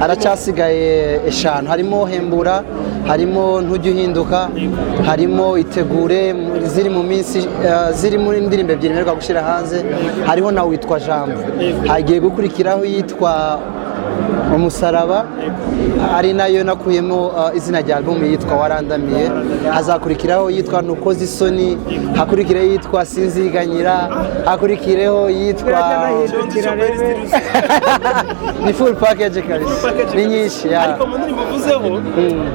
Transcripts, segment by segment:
aracyasigaye eshanu harimo hembura harimo ntujya uhinduka harimo itegure ziri mu minsi ziri muri indirimbo ebyiri mperwa gushyira hanze hariho na witwa jambo hagiye gukurikiraho yitwa umusaraba ari nayo nakuyemo izina rya album yitwa warandamiye hazakurikiraho yitwa nukoze isoni hakurikiraho yitwa sinziganyira hakurikireho yitwa ni full package kabisa ni nyinshi ya ariko mu ndirimbo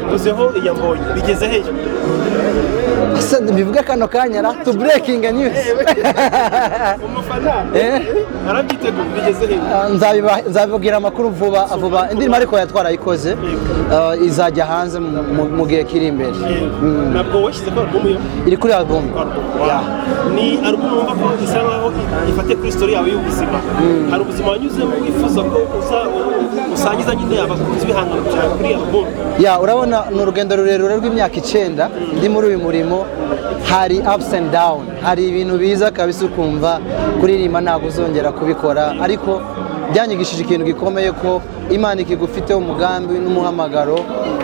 uvuzeho iya Mbonyi bigeze hehe bivuga kano kanyara to breaking news umufana arabyiteguye bigeze hehe nzabibwira amakuru vuba indirimbo ariko yatwarayikoze izajya hanze mu gihe kiri imbere nabwo washyize ko album yo iri kuri album ni album wumva ko isa nkaho ifate kuri story yawe y'ubuzima hari ubuzima wanyuzemo wifuza ko usangiza nyine abakunzi bihangano cyane kuri album urabona ni urugendo rurerure rw'imyaka 9 ndi muri uyu murimo hari ups and down hari ibintu biza kabisa ukumva kuririmba ntabwo uzongera kubikora ariko byanyigishije ikintu gikomeye ko Imana ikigufiteho umugambi n'umuhamagaro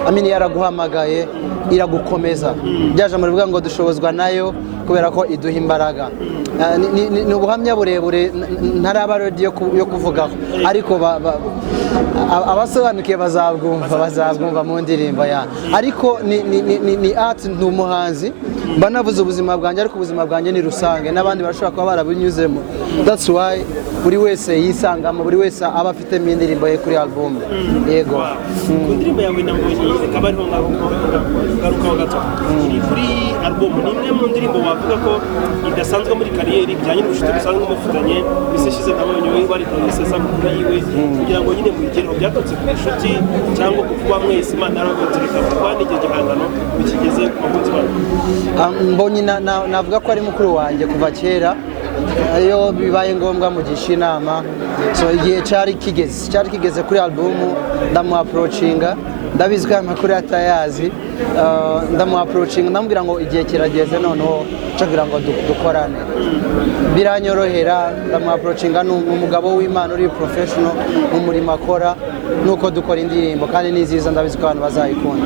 amini yaraguhamagaye iragukomeza byaje muri bivuga ngo dushobozwa nayo kubera ko iduha imbaraga ni ubuhamya burebure ntaraba radio yo kuvugaho ariko abasobanukiye bazabwumva mu ndirimbo ariko ni art n'umuhanzi banavuze ubuzima bwanjye ariko ubuzima bwanjye ni rusange n'abandi barashobora kuba barabinyuzemo that's why buri wese yisangamo buri wese aba afite indirimbo ye kuri album yego ku ndirimbo yawe na Mbonyi ikaba ariho ngarukaho gato iri kuri album ni imwe mu ndirimbo wavuga ko idasanzwe muri kariyeri bijyanye n'ubushuti busanzwe mufitanye biseshize nabonye we bari kunisesa kuri yiwe kugira ngo nyine mugere byatutse ku bushuti cyangwa kuba mwese Imana arabatereka kubana igihe gihangano bikigeze ku bakunzi bawe Mbonyi navuga ko ari mukuru wanjye kuva kera iyo bibaye ngombwa mugisha inama so igihe cyari kigeze kuri album ndamu approachinga ndabizi ko amakuru atayazi ndamu approachinga ndamubwira ngo igihe kirageze noneho cyagira ngo dukorane biranyorohera ndamu approachinga n'umugabo w'Imana uri professional mu murimo akora nuko dukora indirimbo kandi niziza ndabizi ko abantu bazayikunda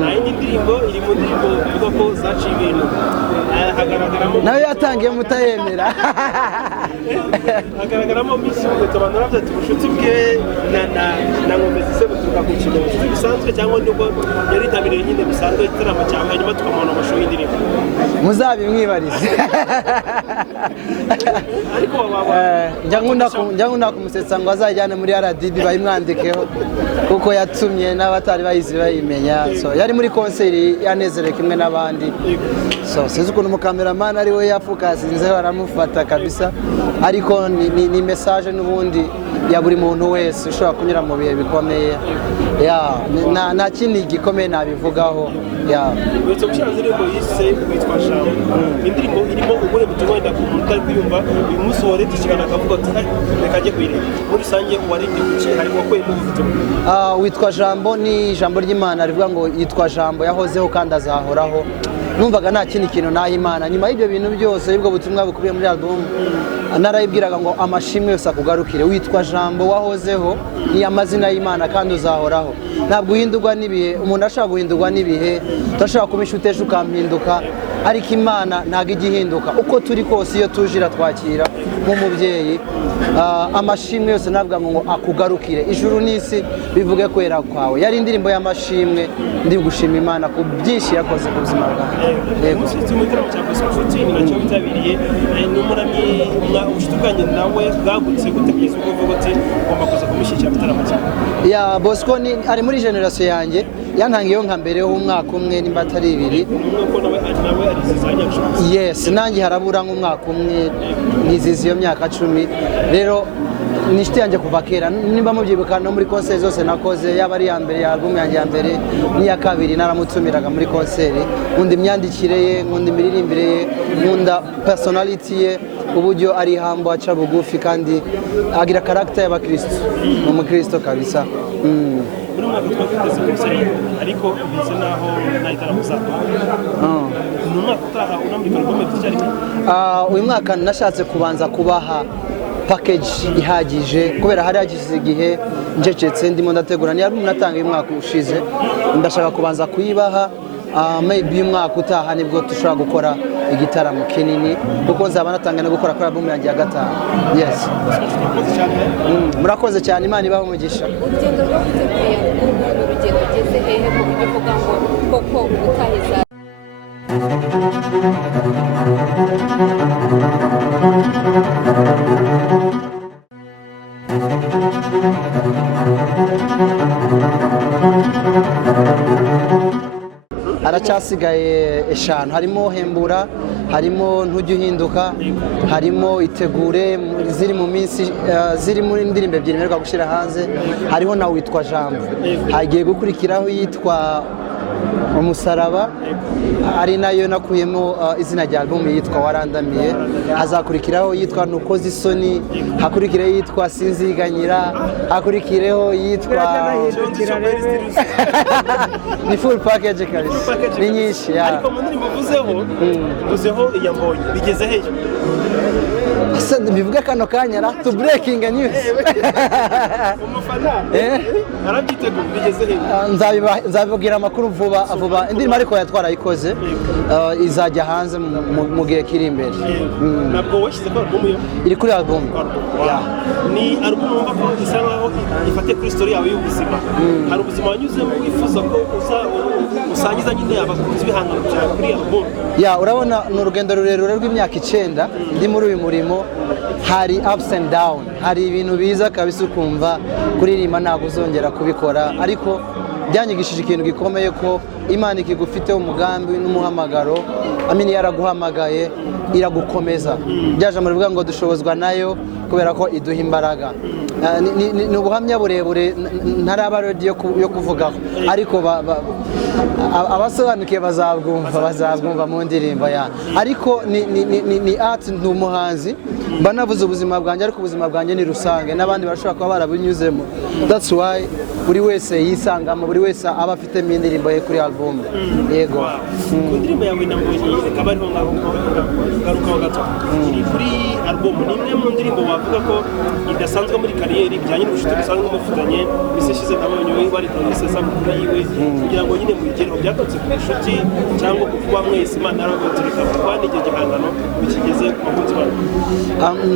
nayo indirimbo iri mu ndirimbo bivuga ko zaciye ibintu hagaragaramo nayo yatangiye mutayemera hagaragaramo misi ubwo abantu bafite ubushuti bwe na Nkomezi se baturuka ku kintu bisanzwe cyangwa nuko yari tabiriye nyine bisanzwe itarama cyangwa nyuma tukamubona amashusho y'indirimbo muzabimwibarize ariko njya nkunda kumusetsa ngo azajyane muri RDB bayimwandikeho kuko yatumye n'abatari bayizi bayimenya so yari muri konseri yanezereye kimwe n'abandi so sinzi ukuntu umukameraman ari we yafukasinze baramufata kabisa ariko ni message n'ubundi ya buri muntu wese ushobora kunyura mu bihe bikomeye nta kindi gikomeye nabivugaho uretse gushyira indirimbo yise witwa Jambo indirimbo irimo ubuhe butumwa wenda ku muntu utari kwiyumva uyu munsi warebye ikiganiro akavuga ati reka njye kuyireba muri rusange uwarebye kuki harimo kwemera ubutumwa witwa Jambo ni ijambo ry'Imana rivuga ngo yitwa Jambo yahozeho kandi azahoraho numvaga nta kindi kintu naha Imana nyuma y'ibyo bintu byose y'ubwo butumwa bukubiye muri album narayibwiraga ngo amashimwe yose akugarukire witwa Jambo wahozeho ni amazina y'Imana kandi uzahoraho ntabwo uhindurwa n'ibihe umuntu ashaka guhindurwa n'ibihe utashaka kuba inshuti ejo ukampinduka ariko Imana ntabwo igihinduka uko turi kose iyo tujira twakira nk'umubyeyi amashimwe yose navuga ngo akugarukire ijuru n'isi bivuge kwera kwawe yari indirimbo y'amashimwe ndi gushima Imana ku byinshi yakoze ku buzima bwawe umushyitsi w'igitaramo cya Gospel Family nacyo bitabiriye n'umuramyi ubushuti bwanjye nawe bwagutse gutegereza ubwo uvuga ati ugomba kuza kumushyigikira mu gitaramo cyawe Bosco ari muri generation yanjye yantangiyeho nka mbere umwaka umwe nimba atari ibiri yes nanjye harabura nk'umwaka umwe nizizi iyo myaka 10 rero ni inshuti yanjye kuva kera nimba mubyibuka no muri concert zose nakoze yaba ari ya mbere ya album yanjye ya mbere n'iya kabiri naramutumiraga muri concert nkunda imyandikire ye nkunda imiririmbire ye nkunda personality ye uburyo ari hambo aca bugufi kandi agira character y'abakristo umukristo kabisa muri mwaka twafite concert ariko bize naho nahitara musato mu mwaka utaha unamurika album byari uyu mwaka nashatse kubanza kubaha package ihagije kubera hari hagize igihe njecetse ndimo ndategura ni album natanga uyu mwaka ushize ndashaka kubanza kuyibaha maybe umwaka utaha nibwo dushobora gukora igitaramo kinini kuko nzaba natanga no gukora kuri album yanjye ya gatanu. Yes, murakoze cyane, Imana ibahe umugisha. Urugendo rwo gutegura urugendo ugeze hehe mu buryo bwo ngo koko ubutahiza aracyasigaye eshanu, harimo hembura, harimo ntujya uhinduka, harimo itegure ziri mu minsi ziri muri ndirimbo ebyiri mperwa gushyira hanze, hariho na witwa jambo, hagiye gukurikiraho yitwa umusaraba ari nayo nakuyemo izina rya album yitwa warandamiye, hazakurikiraho yitwa nukoze isoni, hakurikireho yitwa sinziganyira, hakurikireho yitwa ni full package kabisa, ni nyinshi ya. Ariko mu ndirimbo uvuzeho iya Mbonyi bigeze hehe? Asa bivuga kano kanya to breaking news. Umufana arabyiteguye bigeze hehe? Nzabivugira amakuru vuba indirimbo ariko yatwarayikoze izajya hanze mu gihe kiri imbere. Nabwo washyize ko album yo iri kuri album. Ni album wumva ko isa nkaho ifate kuri story yawe y'ubuzima. Hari ubuzima wanyuzemo wifuza ko usangiza nyine abakunzi b'ihangano byawe kuri album? Ya, urabona ni urugendo rurerure rw'imyaka 9 ndi muri uyu murimo, hari ups and down, hari ibintu biza kabisa ukumva kuririmba ntabwo uzongera kubikora, ariko byanyigishije ikintu gikomeye ko Imana ikigufiteho umugambi n'umuhamagaro, amini yaraguhamagaye iragukomeza. Byaje mu bivuga ngo dushobozwa nayo kubera ko iduha imbaraga. Ni ubuhamya burebure ntaraba ready yo kuvugaho, ariko abasobanukiye bazabwumva mu ndirimbo ya. Ariko ni art, ndi umuhanzi, banavuze ubuzima bwanjye, ariko ubuzima bwanjye ni rusange n'abandi bashobora kuba barabinyuzemo. That's why buri wese yisangamo, buri wese aba afite indirimbo ye kuri album. Yego. Ku ndirimbo yawe na Mbonyi ikaba ariho ngarukaho gato. Iri kuri album ni imwe mu ndirimbo wavuga ko idasanzwe muri kariyeri bijyanye n'ubucuti busanzwe mufitanye, biseshize nabonye we bari kumusesa kuri yiwe kugira ngo nyine mugereho byatotse ku inshuti cyangwa kuba mwese Imana aragotereka kwandi igihe gihangano bikigeze ku bakunzi bawe.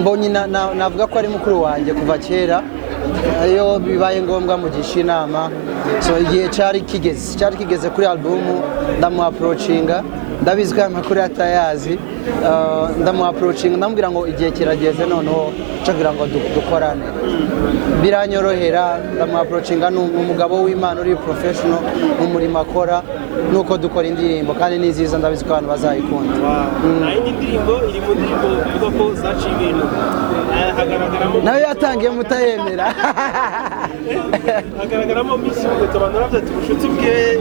Mbonyi navuga ko ari mukuru wanjye kuva kera, iyo bibaye ngombwa mugisha inama, so igihe cyari kigeze kuri album ndamu approachinga, ndabizi ko amakuru atayazi, ndamu approachinga ndamubwira ngo igihe kirageze noneho cagira ngo dukorane, biranyorohera. Ndamu approachinga n'umugabo w'Imana uri professional mu murimo akora, nuko dukora indirimbo kandi ni nziza, ndabizi ko abantu bazayikunda. Nayo indirimbo iri mu ndirimbo ivuga ko zaciye ibintu, hagaragaramo nayo yatangiye mutayemera, hagaragaramo Miss Ubutabana ravye ubushuti bwe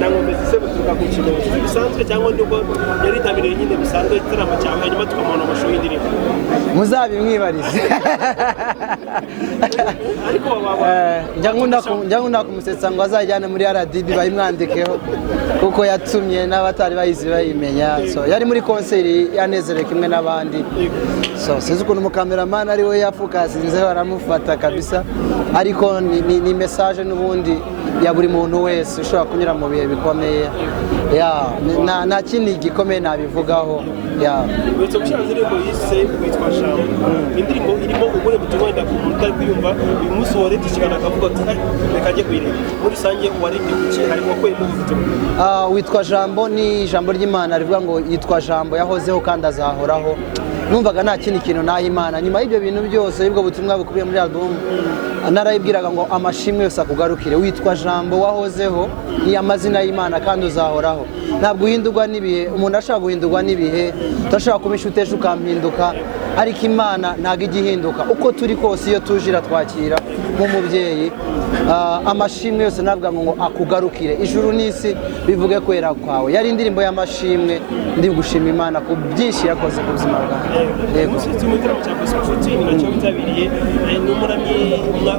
na Nkomezi se buturuka ku kintu bisanzwe cyangwa nubwo yari tabiriye nyine bisanzwe itaramo cyawe hanyuma tukamona amashusho y'indirimbo? Muzabimwibarize. Ariko njya nkunda kumusetsa ngo azajyane muri RDB bayimwandikeho kuko yatumye n'abatari bayizi bayimenya. So yari muri konseri yanezereye kimwe n'abandi, so sinzi ukuntu umukameraman ari we yapfukasinzeho aramufata kabisa, ariko ni message n'ubundi ya buri muntu wese ushobora kunyura mu bihe bikomeye. Nta kindi gikomeye nabivugaho. Uretse gushyira indirimbo yise witwa Jambo, indirimbo irimo ubure butumwa wenda ku muntu utari kwiyumva uyu munsi warete ikigana akavuga ati reka njye kuyireba, muri rusange warete kuki harimo kwemo ubutumwa? Witwa Jambo ni ijambo ry'Imana rivuga ngo yitwa Jambo yahozeho kandi azahoraho. Numvaga nta kindi kintu naha Imana nyuma y'ibyo bintu byose, y'ubwo butumwa bukubiye muri album, narayibwiraga ngo amashimwe yose akugarukire, witwa Jambo wahozeho, ni amazina y'Imana kandi uzahoraho. Ntabwo uhindurwa n'ibihe, umuntu ashaka guhindurwa n'ibihe, utashaka kuba inshuti ejo ukampinduka, ariko Imana ntabwo igihinduka. Uko turi kose iyo tujira twakira nk'umubyeyi. Amashimwe yose navuga ngo akugarukire, ijuru n'isi bivuge kwera kwawe. Yari indirimbo y'amashimwe, ndi gushima Imana ku byinshi yakoze ku buzima bwanjye. Yego. Umusitsi w'igitaramo cya Gospel Family nacyo bitabiriye, n'umuramyi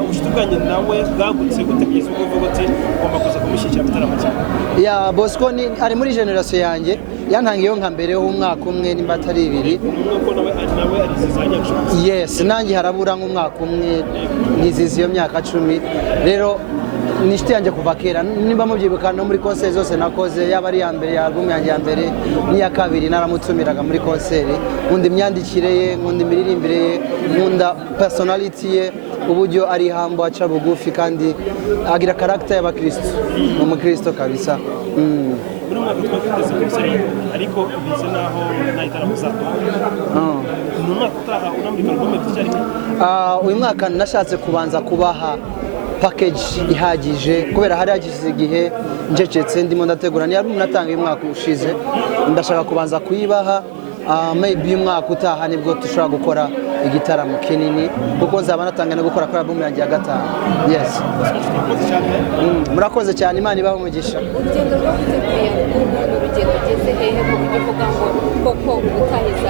ubushuti bwanjye nawe bwagutse gutekereza ubwo uvuga ati ugomba kuza kumushyigikira mu gitaramo cyawe? Bosco ari muri generation yanjye, yantangiyeho nka mbere ho umwaka umwe nimba atari ibiri. Nuko nawe ariziza nyakishobozi. Yes, nanjye harabura nk'umwaka umwe niziza iyo myaka 10 rero ni inshuti yanjye kuva kera nimba mubyibuka no muri concert zose nakoze yaba ari ya mbere ya album yanjye ya mbere n'iya kabiri naramutumiraga muri concert nkunda imyandikire ye nkunda imiririmbire ye nkunda personality ye uburyo ari hambo aca bugufi kandi agira character y'abakristo umukristo kabisa. Muri mwaka twafiteze concert ariko bize naho nahitara muzato mu mwaka utaha unamurika album byari uyu mwaka nashatse kubanza kubaha package ihagije kubera hari hagize igihe njecetse ndimo ndategura ni album natanga uyu mwaka ushize ndashaka kubanza kuyibaha maybe umwaka utaha nibwo tushobora gukora igitaramo kinini kuko nzaba natangana gukora kuri album yanjye ya gatanu. Yes, murakoze cyane Imana ibahe umugisha. urugendo rwo gutegura urugendo ugeze hehe mu buryo uvuga ngo koko ubutahiza